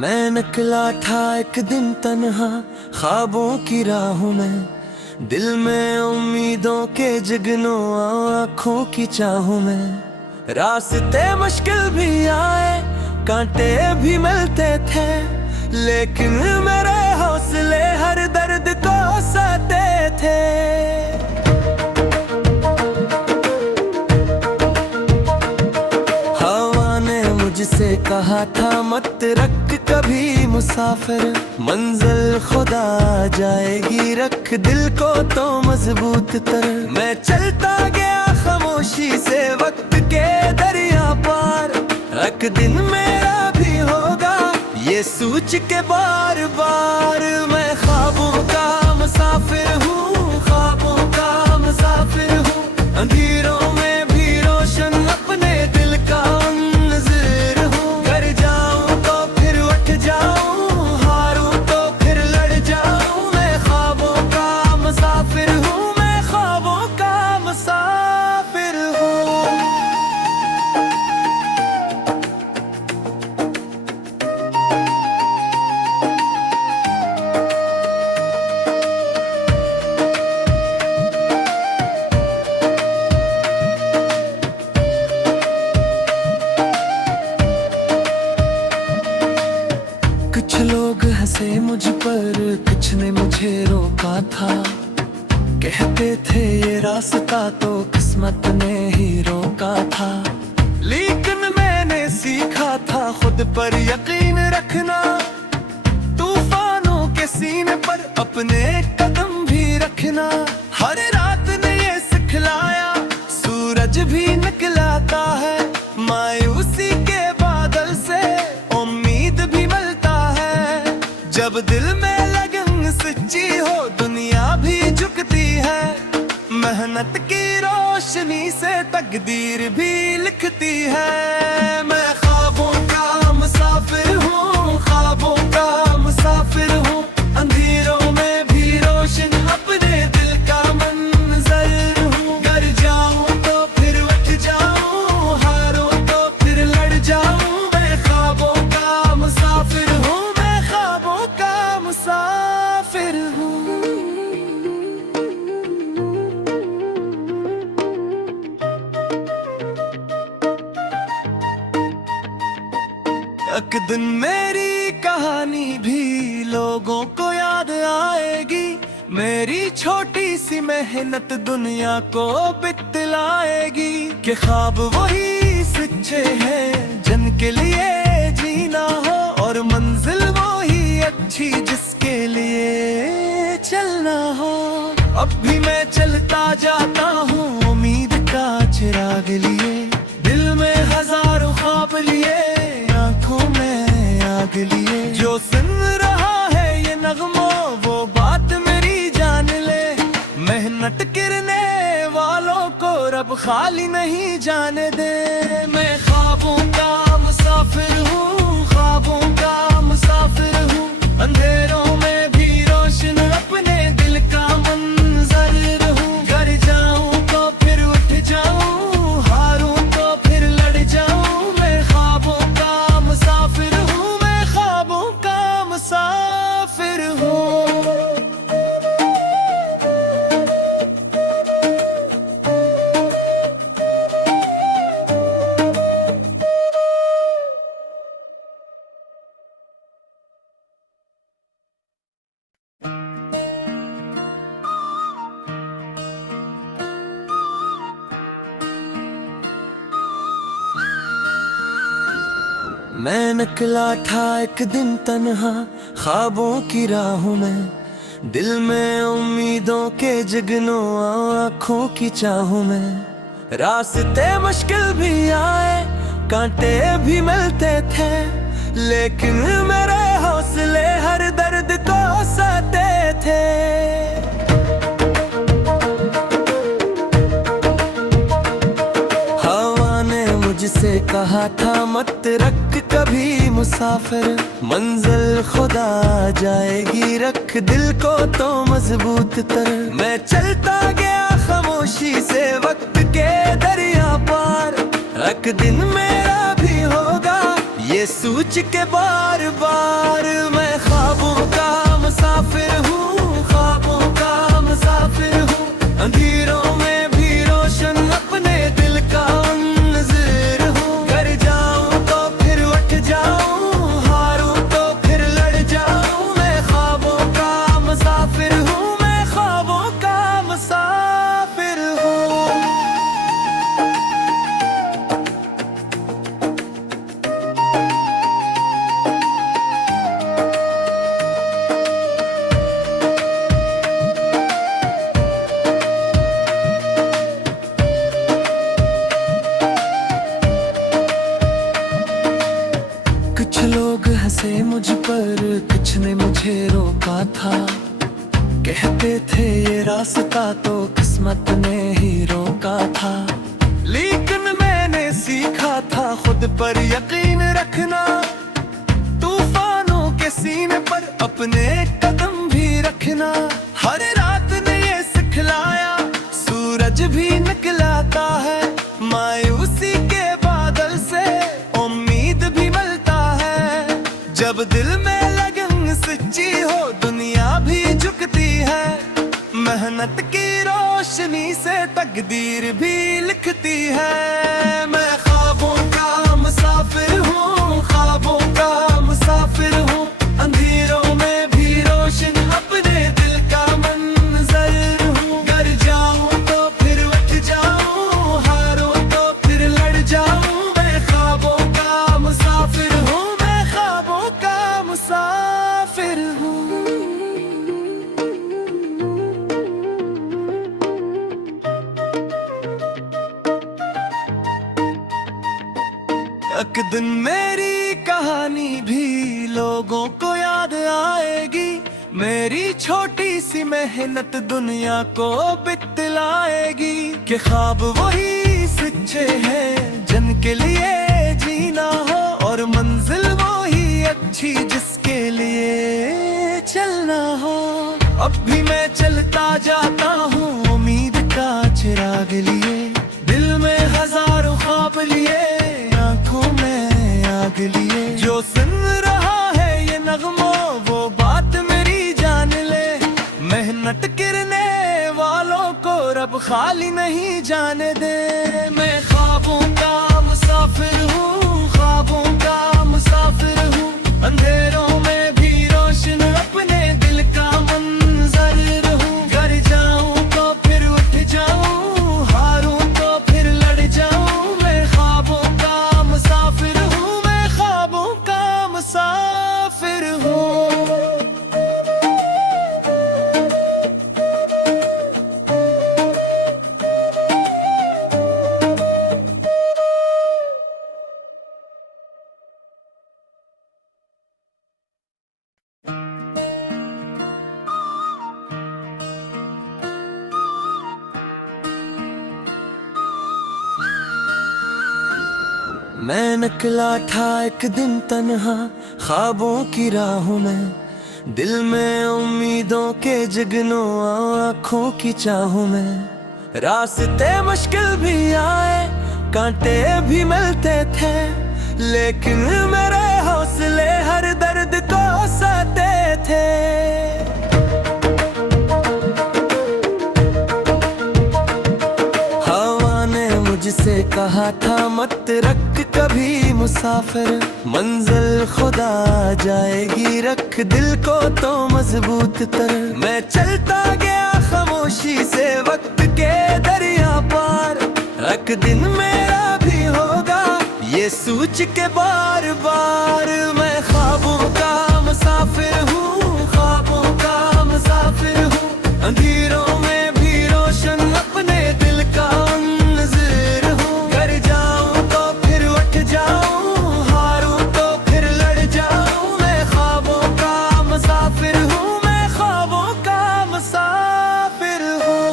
मैं निकला था एक दिन तन्हा ख्वाबों की राहों में, दिल में उम्मीदों के जगनों आँखों की चाहों में। रास्ते मुश्किल भी आए, कांटे भी मिलते थे, लेकिन मेरे हौसले हर दर्द को सहते थे। हवा ने मुझसे कहा था मत रख कभी मुसाफिर, मंजिल खुदा आ जाएगी, रख दिल को तो मजबूत तर। मैं चलता गया खामोशी से वक्त के दरिया पार, एक दिन मेरा भी होगा ये सोच के बार बार। मैं ख्वाबों का मुसाफिर हूँ, ख्वाबों का मुसाफिर हूँ, अंधेरों में भी रोशन अपने दिल का मंज़िल हूँ। कर जाऊँ तो फिर उठ जाऊँ, हारूँ तो फिर लड़ जाऊँ। मैं ख्वाबों का मुसाफिर हूँ, मैं ख्वाबों का मुसाफिर हूँ। कुछ लोग हंसे मुझ पर, कुछ ने मुझे रोका था, कहते थे ये रास्ता तो किस्मत ने ही रोका था। लेकिन मैंने सीखा था खुद पर यकीन रखना, तूफानों के सीने पर अपने कदम भी रखना। हर रात ने ये सिखलाया सूरज भी निकलाता है, मायूसी के बादल से उम्मीद भी मिलता है। जब दिल में लगन सच्ची हो दुनिया भी झुकती है, मेहनत की रोशनी से तकदीर भी लिखती है। मैं ख्वाबों का मुसाफिर हूँ, ख्वाबों का मुसाफिर हूँ, अंधेरों में भी रोशन अपने दिल का मंज़र हूँ। कर जाऊँ तो फिर उठ जाऊँ, हारूँ तो फिर लड़ जाऊँ। मैं ख्वाबों का मुसाफिर हूँ, मैं ख्वाबों का मुसाफिर हूँ। एक दिन मेरी कहानी भी लोगों को याद आएगी, मेरी छोटी सी मेहनत दुनिया को बितलाएगी। कि ख्वाब वही सच्चे हैं जिनके लिए जीना हो, और मंजिल वही अच्छी जिसके लिए चलना हो। अब भी मैं चलता जाता हूँ उम्मीद का चिराग लिए, दिल में हजारों ख्वाब लिए, आंखों में आग लिए। जो सुन रहा है ये नगमा वो बात मेरी जान ले, मेहनत करने वालों को रब खाली नहीं जाने दे। मैं ख्वाबों का मुसाफिर हूँ, ख्वाबों का मुसाफिर हूँ, अंधेरों में भी रोशन अपने दिल का मंज़र हूँ। कर जाऊँ तो फिर उठ जाऊँ, हारूँ तो फिर लड़ जाऊँ। मैं ख्वाबों का मुसाफिर हूँ, मैं ख्वाबों का मुसाफिर हूँ। मैं निकला था एक दिन तन्हा ख्वाबों की राहों में, दिल में उम्मीदों के जगनों आँखों की चाहों में। रास्ते मुश्किल भी आए, कांटे भी मिलते थे, लेकिन मेरे हौसले हर दर्द को सहते थे। हवा ने मुझसे कहा था मत रख कभी मुसाफिर, मंजिल खुदा आ जाएगी, रख दिल को तो मजबूत तर। मैं चलता गया खामोशी से वक्त के दरिया पार, एक दिन मेरा भी होगा ये ये सोच के बार बार मैं ख्वाबों का मुसाफिर हूँ, ख्वाबों का मुसाफिर हूँ। अंधेरों में भी रोशन अपने दिल का मंज़िल हूँ। कर जाऊँ तो फिर उठ जाऊँ, हारूँ तो फिर लड़ जाऊँ। मैं ख्वाबों का मुसाफिर हूँ, मैं ख्वाबों का मुसाफिर हूँ। कुछ लोग हंसे मुझ पर, कुछ ने मुझे रोका था। कहते थे ये रास्ता तो किस्मत ने ही रोका था। लेकिन मैंने सीखा था खुद पर यकीन रखना। तूफानों के सीने पर अपने कदम भी रखना। हर रात ने ये सिखलाया, सूरज भी निकलाता है। मायूसी के बादल से उम्मीद भी मिलता है। जब दिल में लगन सच्ची हो, दुनिया भी झुकती है। मेहनत की रोशनी से तकदीर भी लिखती है। मैं ख्वाबों का मुसाफिर हूँ, ख्वाबों का मुसाफिर हूँ। अंधेरों में भी रोशन अपने दिल का मंज़र हूँ। घर जाऊँ तो फिर उठ जाऊँ, हारूँ तो फिर लड़ जाऊँ। मैं ख्वाबों का मुसाफिर हूँ, मैं ख्वाबों का मुसाफिर हूँ। एक दिन मेरी कहानी भी लोगों को याद आएगी। मेरी छोटी सी मेहनत दुनिया को बितलाएगी। कि ख्वाब वही सच्चे हैं जिनके लिए जीना हो, और मंजिल वही अच्छी जिसके लिए चलना हो। अब भी मैं चलता जाता हूँ उम्मीद का चिराग लिए। दिल में हजारों ख्वाब लिए, आंखों में आग लिए। जो सुन रहा है ये नगमा वो बात मेरी जान ले। मेहनत करने वालों को रब खाली नहीं जाने दे। मैं ख्वाबों का मुसाफिर हूँ, ख्वाबों का मुसाफिर हूँ। अंधेरों में भी रोशन अपने दिल का मंज़र हूँ। घर जाऊँ तो फिर उठ जाऊँ, हारूँ तो फिर लड़ जाऊँ। मैं ख्वाबों का मुसाफिर हूँ, मैं ख्वाबों का मुसाफिर हूँ। मैं निकला था एक दिन तन्हा ख्वाबों की राहों में। दिल में उम्मीदों के जगनों, आँखों की चाहों में। रास्ते मुश्किल भी आए, कांटे भी मिलते थे। लेकिन मेरे हौसले हर दर्द को सहते थे। हवा ने मुझसे कहा था मत रख कभी मुसाफिर। मंजिल खुदा आ जाएगी, रख दिल को तो मजबूत तर। मैं चलता गया खामोशी से वक्त के दरिया पार। एक दिन मेरा भी होगा ये सोच के बार बार। मैं ख्वाबों का मुसाफिर हूँ, ख्वाबों का मुसाफिर हूँ। अंधेरों में भी रोशन अपने दिल का मंज़िल हूँ। घर जाऊँ तो फिर उठ जाऊँ, हारूँ तो फिर लड़ जाऊँ। मैं ख्वाबों का मुसाफिर हूँ, मैं ख्वाबों का मुसाफिर हूँ।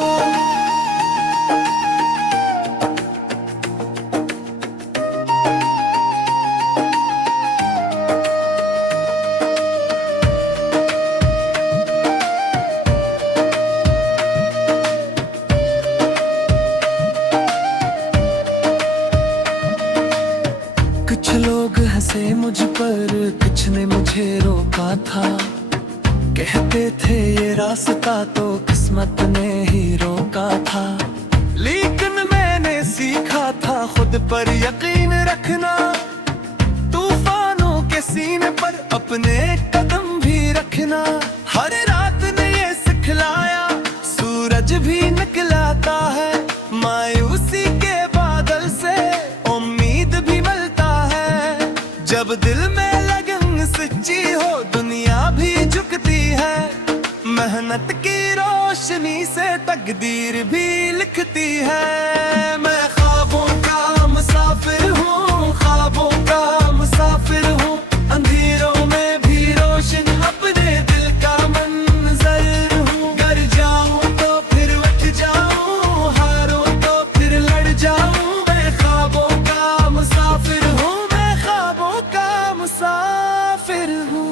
तो किस्मत ने ही रोका था। लेकिन मैंने सीखा था खुद पर यकीन रखना, तूफानों के सीने पर अपने कदम भी रखना। हर रात ने ये सिखलाया सूरज भी निकलाता है, मायूसी के बादल से उम्मीद भी मिलता है। जब दिल में लगन सच्ची हो दुनिया भी झुकती है, मेहनत की रोशनी से तकदीर भी लिखती है। मैं ख्वाबों का मुसाफिर हूँ, ख्वाबों का मुसाफिर हूँ, अंधेरों में भी रोशन अपने दिल का मंजर हूँ। गर जाऊँ तो फिर उठ जाऊँ, हारूँ तो फिर लड़ जाऊँ। मैं ख्वाबों का मुसाफिर हूँ, मैं ख्वाबों का मुसाफिर हूँ।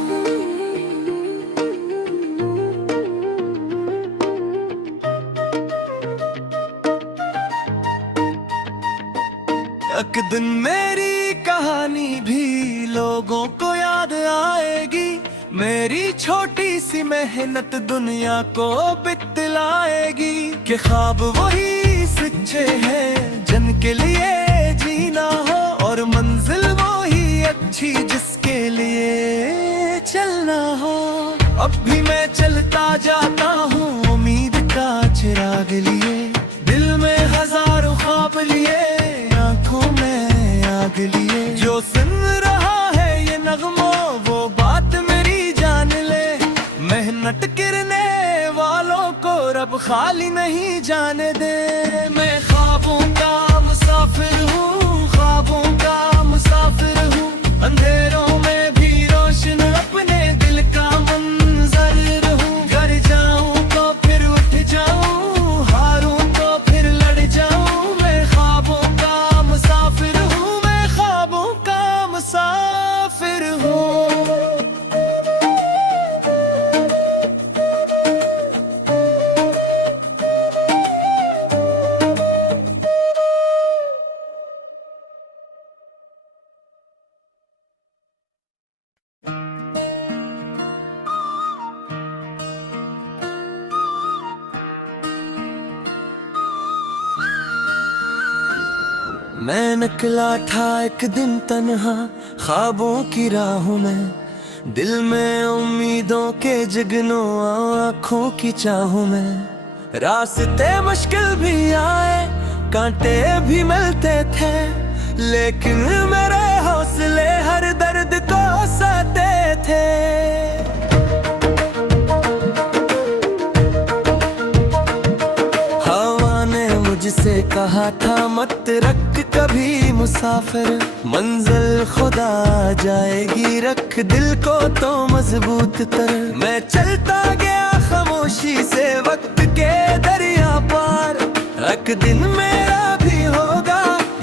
एक दिन मेरी कहानी भी लोगों को याद आएगी, मेरी छोटी सी मेहनत दुनिया को बितलाएगी। कि ख्वाब वही सच्चे हैं जिनके लिए जीना हो, और मंजिल वही अच्छी जिसके लिए चलना हो। अब भी मैं चलता जाता हूँ उम्मीद का चिराग लिए, दिल में हजारों ख्वाब लिए, आंखों में आग लिए। जो सुन रहा है ये नगमा वो बात मेरी जान ले, मेहनत करने वालों को रब खाली नहीं जाने दे। मैं ख्वाबों का मुसाफिर हूँ, ख्वाबों का मुसाफिर हूँ, अंधेरों में भी रोशन अपने दिल का मंजर हूँ। घर जाऊँ तो फिर उठ जाऊँ, हारूँ तो फिर लड़ जाऊँ। मैं ख्वाबों का मुसाफिर हूँ, मैं ख्वाबों का मुसाफिर हूँ। मैं निकला था एक दिन तन्हा ख्वाबों की राहों में, दिल में उम्मीदों के जगनों आँखों की चाहों में। रास्ते मुश्किल भी आए, कांटे भी मिलते थे, लेकिन मेरे हौसले हर दर्द को सहते थे। हवा ने मुझसे कहा था मत रख कभी मुसाफिर, मंजिल खुदा जाएगी, रख दिल को तो मजबूत तर। मैं चलता गया खामोशी से वक्त के दरिया पार, एक दिन मेरा भी होगा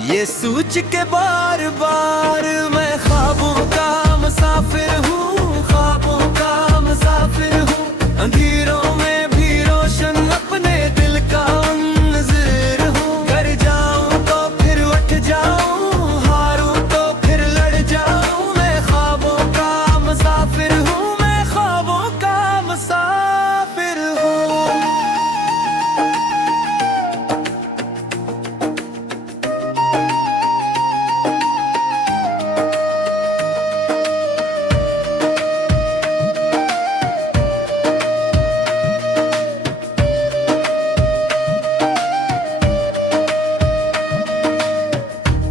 ये सोच के बार बार। मैं ख्वाबों का मुसाफिर हूँ, ख्वाबों का मुसाफिर हूँ, अंधेरों में भी रोशन अपने दिल का मंजर हूँ। घर जाऊँ तो फिर उठ जाऊँ, हारूँ तो फिर लड़ जाऊँ। मैं ख्वाबों का मुसाफिर हूँ, मैं ख्वाबों का मुसाफिर हूँ।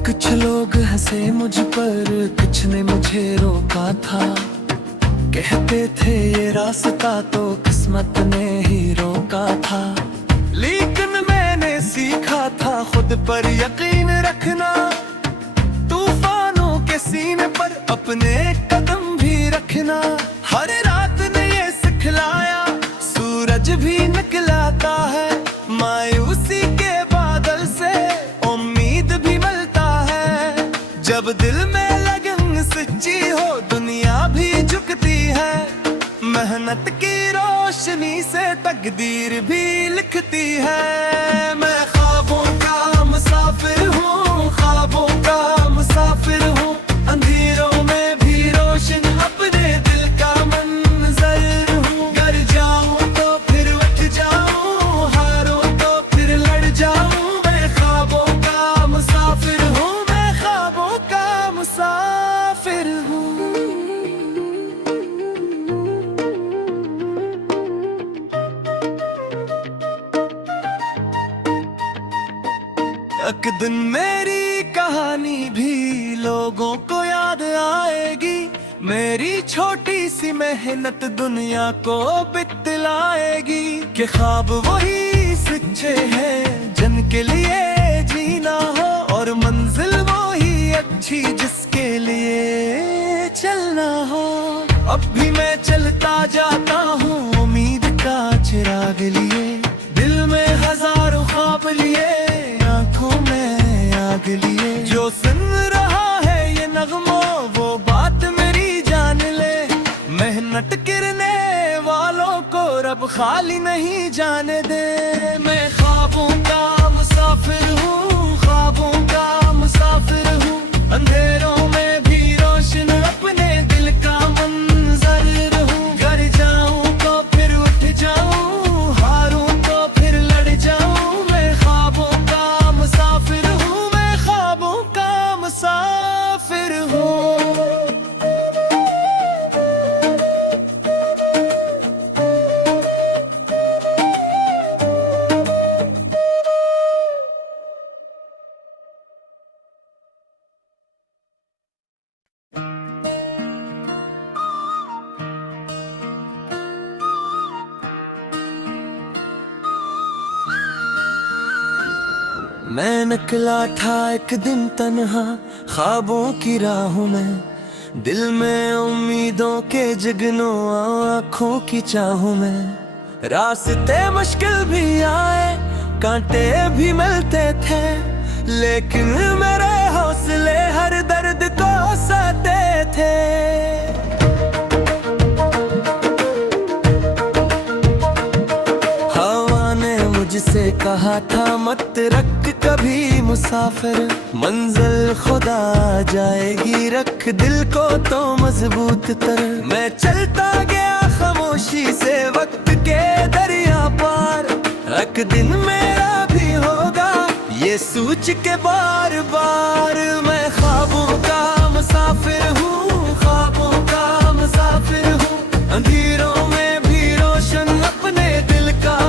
कुछ लोग हंसे मुझ पर, कुछ ने मुझे रोका था, कहते थे ये रास्ता तो किस्मत ने ही रोका था। लेकिन मैंने सीखा था खुद पर यकीन रखना, तूफानों के सीने पर अपने कदम भी रखना। हर रात ने ये सिखलाया सूरज भी निकलाता है, मायूसी के बादल से उम्मीद भी मिलता है। जब दिल में लगन सच्ची हो दुनिया भी झुकती है, मेहनत की रोशनी से तकदीर भी लिखती है। मैं ख्वाबों का मुसाफिर हूँ, ख्वाबों का मुसाफिर हूँ, अंधेरों में भी रोशन अपने दिल का मंजर हूँ। घर जाऊँ तो फिर उठ एक दिन मेरी कहानी भी लोगों को याद आएगी। मेरी छोटी सी मेहनत दुनिया को बितलाएगी। कि ख्वाब वही सच्चे हैं जिनके लिए जीना हो, और मंजिल वही अच्छी जिसके लिए चलना हो। अब भी मैं चलता जाता हूँ उम्मीद का चिराग लिए, दिल में हजारों ख्वाब लिए, आंखों में आग लिए। जो सुन रहा है ये नगमा वो बात मेरी जान ले, मेहनत करने वालों को रब खाली नहीं जाने दे। मैं ख्वाबों का मुसाफिर हूँ, ख्वाबों का मुसाफिर हूँ। अंधेरों में भी रोशन अपने दिल का मंजर हूँ। घर जाऊँ तो फिर उठ जाऊँ, हारूं तो फिर लड़ जाऊँ। मैं ख्वाबों का मुसाफिर हूँ, मैं ख्वाबों का मुसाफिर हूँ। मैं निकला था एक दिन तन्हा ख्वाबों की राहों में, दिल में उम्मीदों के जगनों आँखों की चाहों में। रास्ते मुश्किल भी आए, कांटे भी मिलते थे, लेकिन मेरे हौसले हर दर्द को सहते थे। मुझसे कहा था मत रख कभी मुसाफिर, मंजिल खुदा जाएगी, रख दिल को तो मजबूत तर। मैं चलता गया खामोशी से वक्त के दरिया पार, एक दिन मेरा भी होगा ये सोच के बार बार। मैं ख्वाबों का मुसाफिर हूँ, ख्वाबों का मुसाफिर हूँ। अंधेरों में भी रोशन अपने दिल का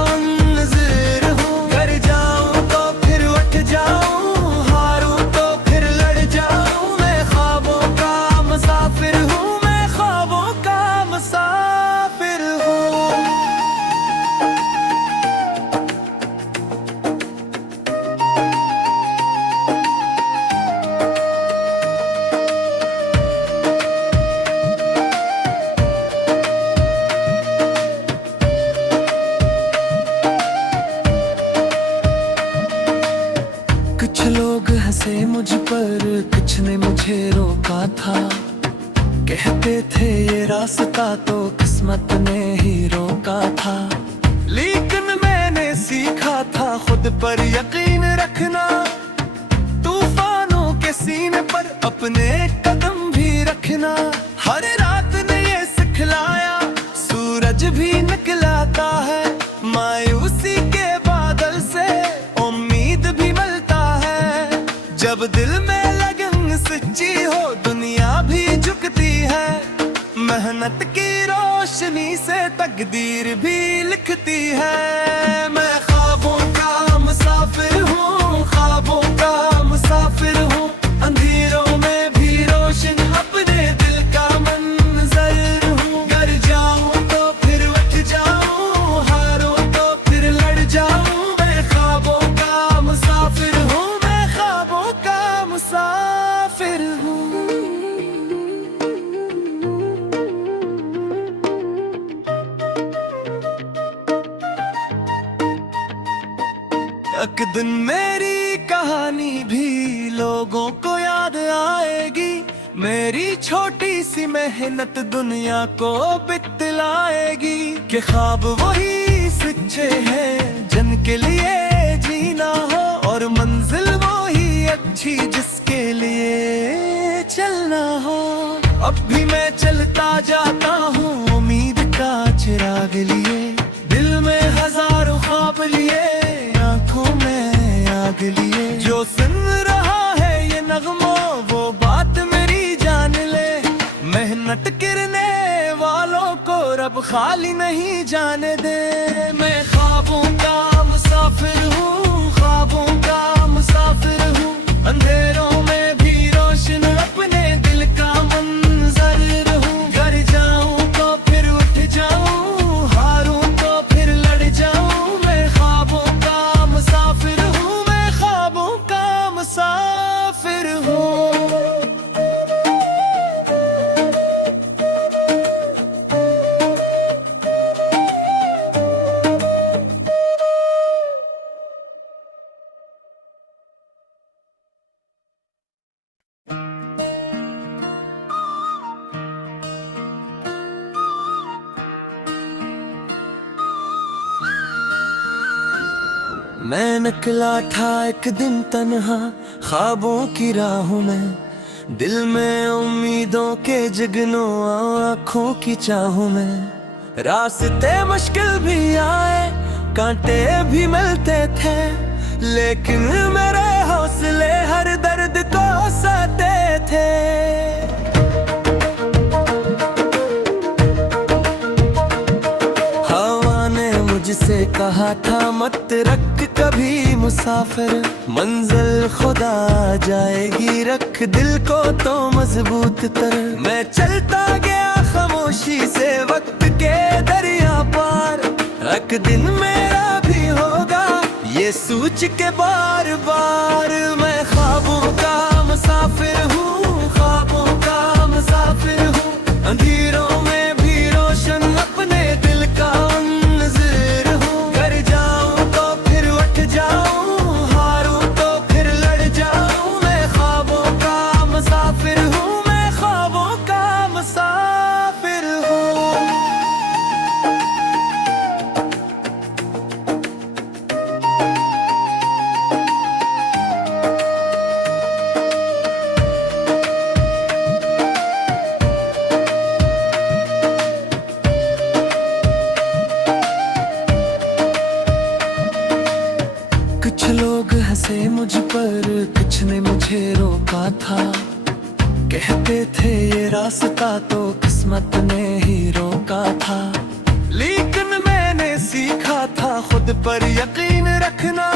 हंसे मुझ पर, कुछ ने मुझे रोका था। कहते थे ये रास्ता तो किस्मत ने ही रोका था। लेकिन मैंने सीखा था खुद पर यकीन रखना, तूफानों के सीने पर अपने कदम भी रखना। हर रात ने ये सिखलाया सूरज भी निकलाता है, मायूसी के बादल से उम्मीद भी मिलता है। जब दिल में लगन सच्ची हो दुनिया भी झुकती है, मेहनत की रोशनी से तकदीर भी लिखती है। मैं ख्वाबों का मुसाफिर हूँ, ख्वाबों का मुसाफिर हूँ। अंधेरों में भी रोशन अपने दिल का मंजर हूँ। घर जाऊँ तो फिर उठ जाऊँ, हारूं तो फिर लड़ जाऊँ। मैं ख्वाबों का मुसाफिर हूँ, मैं ख्वाबों का मुसाफिर हूँ। एक दिन मेरी कहानी भी लोगों को याद आएगी। मेरी छोटी सी मेहनत दुनिया को बितलाएगी। कि ख्वाब वही सच्चे हैं जिनके लिए जीना हो, और मंजिल वही अच्छी जिसके लिए चलना हो। अब भी मैं चलता जाता हूँ उम्मीद का चिराग लिए, दिल में हजारों ख्वाब लिए, आंखों में आग लिए। जो सुन रहा है ये नगमा वो बात मेरी जान ले, मेहनत करने वालों को रब खाली नहीं जाने दे। मैं ख्वाबों का मुसाफिर हूँ, ख्वाबों का मुसाफिर मैं निकला था एक दिन तन्हा ख्वाबों की राहों में, दिल में उम्मीदों के जगनों आँखों की चाहों में। रास्ते मुश्किल भी आए, कांटे भी मिलते थे, लेकिन मेरे हौसले हर दर्द को सहते थे। हवा ने मुझसे कहा था मत रख कभी मुसाफिर, मंजिल खुदा आ जाएगी, रख दिल को तो मजबूत तर। मैं चलता गया खामोशी से वक्त के दरिया पार, एक दिन मेरा भी होगा ये सोच के बार बार। मैं ख्वाबों का मुसाफिर हूँ, ख्वाबों का मुसाफिर हूँ, अंधेरों में भी रोशन अपने दिल का नज़ीर हूँ। कर जाऊँ तो फिर उठ जाऊँ, हारूँ तो फिर लड़ जाऊँ। मैं ख्वाबों का मुसाफिर हूँ, मैं ख्वाबों का मुसाफिर हूँ। कुछ लोग हंसे मुझ पर, कुछ ने मुझे रोका था, कहते थे ये रास्ता तो किस्मत ने ही रोका था। लेकिन मैंने सीखा था खुद पर यकीन रखना,